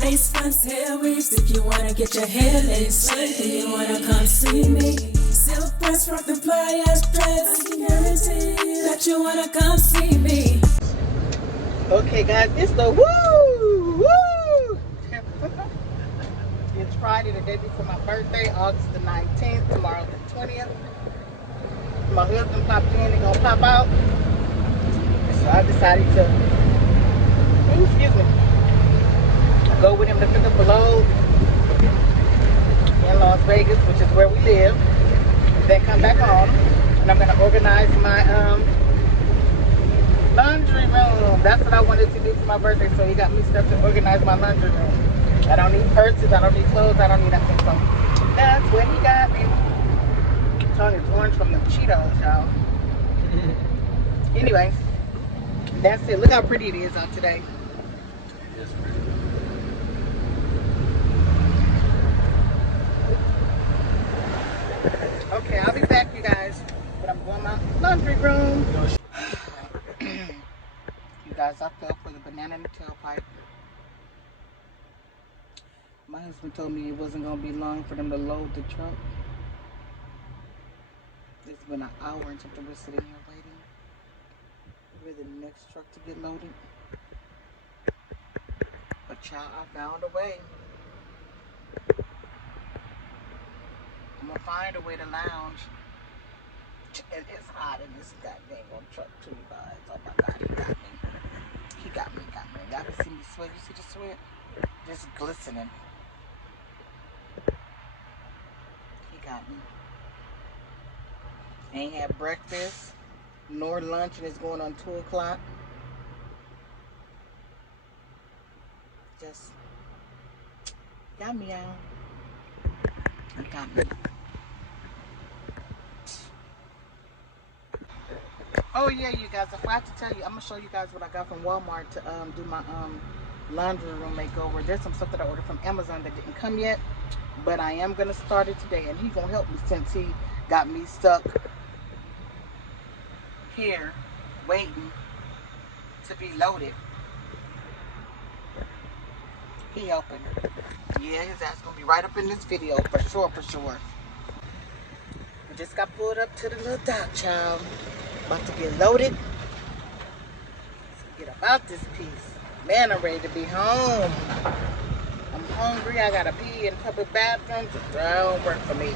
Lace fronts, hair weaves, if you wanna get your hair laced, do you wanna come see me? Silk press, rock the pliers, dreads, I can guarantee that you wanna come see me. Okay, guys, it's the woo! It's Friday, the day before my birthday, August the 19th, tomorrow the 20th. My husband popped in, he gonna pop out. So I decided to, excuse me, go with him to pick up a load in Las Vegas, which is where we live, and then come back home. And I'm gonna organize my laundry room. That's what I wanted to do for my birthday, so he got me stuff to organize my laundry room. I don't need purses, I don't need clothes, I don't need nothing. So that's what he got me. Tongue is orange from the Cheetos, y'all. Anyway, that's it. Look how pretty it is out today. It's pretty. Okay, I'll be back, you guys. But I'm going to my laundry room. You guys, I fell for the banana in the tailpipe. My husband told me it wasn't going to be long for them to load the truck. It's been an hour and something. We're sitting here waiting for the next truck to get loaded. But child, I found a way. I'm going to find a way to lounge. And it's hot in this goddamn truck too, guys. Oh my God, he got me. He got me. Y'all can see me sweat. You see the sweat? Just glistening. He got me. Ain't had breakfast nor lunch, and it's going on 2 o'clock. Just got me out. I got me. Oh yeah, you guys, I forgot to tell you, I'm gonna show you guys what I got from Walmart to do my laundry room makeover. There's some stuff that I ordered from Amazon that didn't come yet, but I am gonna start it today, and he's gonna help me since he got me stuck here waiting to be loaded. He helping. Yeah, his ass gonna be right up in this video for sure. We just got pulled up to the little dock, child. About to get loaded. Let's get about this piece. Man, I'm ready to be home. I'm hungry. I gotta pee in public bathrooms. That don't work for me.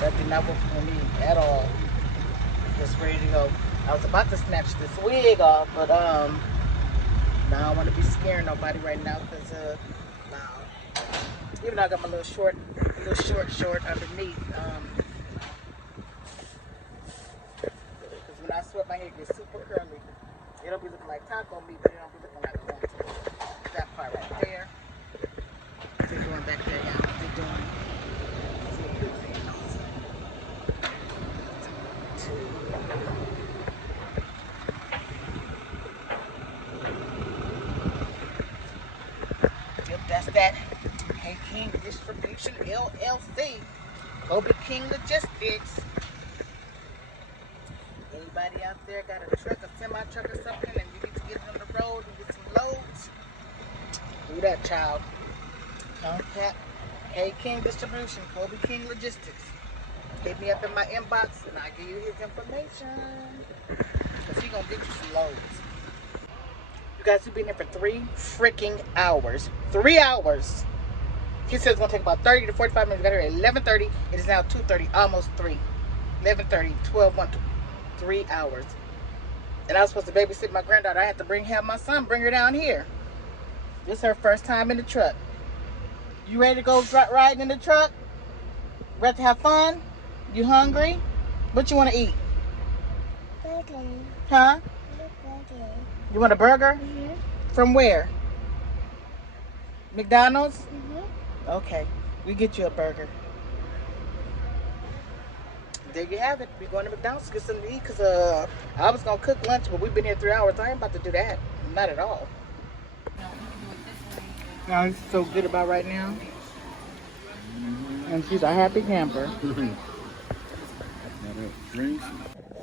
That did not work for me at all. Just ready to go. I was about to snatch this wig off, but now I don't want to be scaring nobody right now because even though I got my little short underneath. When I sweat, my hair gets super curly. It'll be looking like taco meat, but it don't be looking like corn. That part right there. What's it doing back there, y'all? What's it doing? Yep, that's that. Hey King Distribution LLC. Kobe King Logistics. Anybody out there got a truck, a semi-truck or something, and you need to get it on the road and get some loads? Do that, child. Contact K King Distribution, Kobe King Logistics. Hit me up in my inbox and I'll give you his information. Because he's going to get you some loads. You guys, we've been here for 3 freaking hours. 3 hours. He said it's going to take about 30 to 45 minutes. We got here at 11:30. It is now 2:30, almost 3. 11:30, 12, 1, 2. 3 hours. And I was supposed to babysit my granddaughter. I had to have my son bring her down here. This is her first time in the truck. You ready to go riding in the truck? Ready to have fun? You hungry? What you want to eat? Burger. Huh? Burger. You want a burger? From where? McDonald's? Okay, we get you a burger. There you have it. We're going to McDonald's to get something to eat because I was going to cook lunch, but we've been here 3 hours. I ain't about to do that. Not at all. Now, it's so good about right now. And she's a happy camper.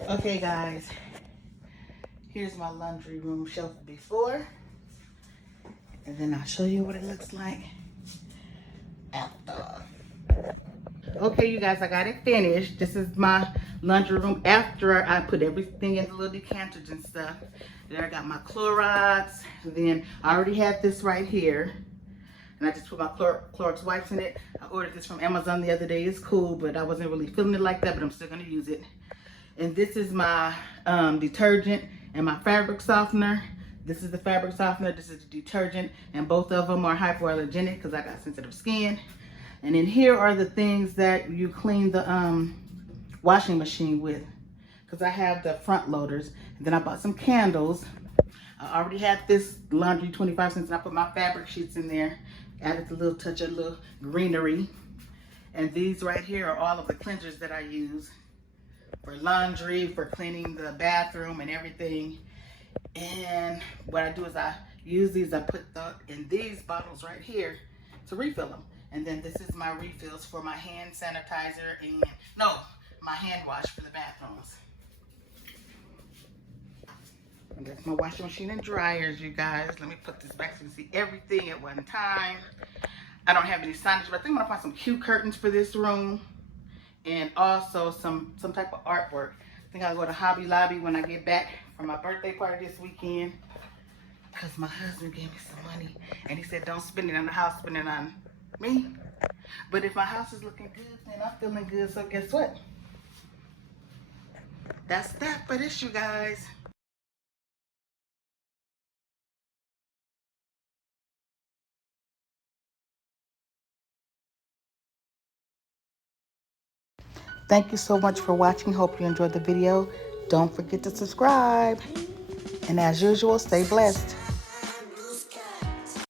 Okay, guys. Here's my laundry room shelf before. And then I'll show you what it looks like after. Okay, you guys, I got it finished. This is my laundry room after I put everything in the little decanters and stuff. Then I got my Clorox. Then I already had this right here. And I just put my Clorox wipes in it. I ordered this from Amazon the other day. It's cool, but I wasn't really feeling it like that, but I'm still gonna use it. And this is my detergent and my fabric softener. This is the fabric softener, this is the detergent, and both of them are hypoallergenic because I got sensitive skin. And then here are the things that you clean the washing machine with, because I have the front loaders. And then I bought some candles. I already had this laundry 25 cents, and I put my fabric sheets in there, added a little touch of a little greenery. And these right here are all of the cleansers that I use for laundry, for cleaning the bathroom and everything. And what I do is I use these, I put in these bottles right here to refill them. And then this is my refills for my hand sanitizer and, no, my hand wash for the bathrooms. And that's my washing machine and dryers, you guys. Let me put this back so you can see everything at one time. I don't have any signage, but I think I'm gonna find some cute curtains for this room. And also some type of artwork. I think I'll go to Hobby Lobby when I get back from my birthday party this weekend. Because my husband gave me some money. And he said, don't spend it on the house, spend it on me. But if my house is looking good, then I'm feeling good. So guess what? That's that for this, you guys. Thank you so much for watching. Hope you enjoyed the video. Don't forget to subscribe. And as usual, stay blessed.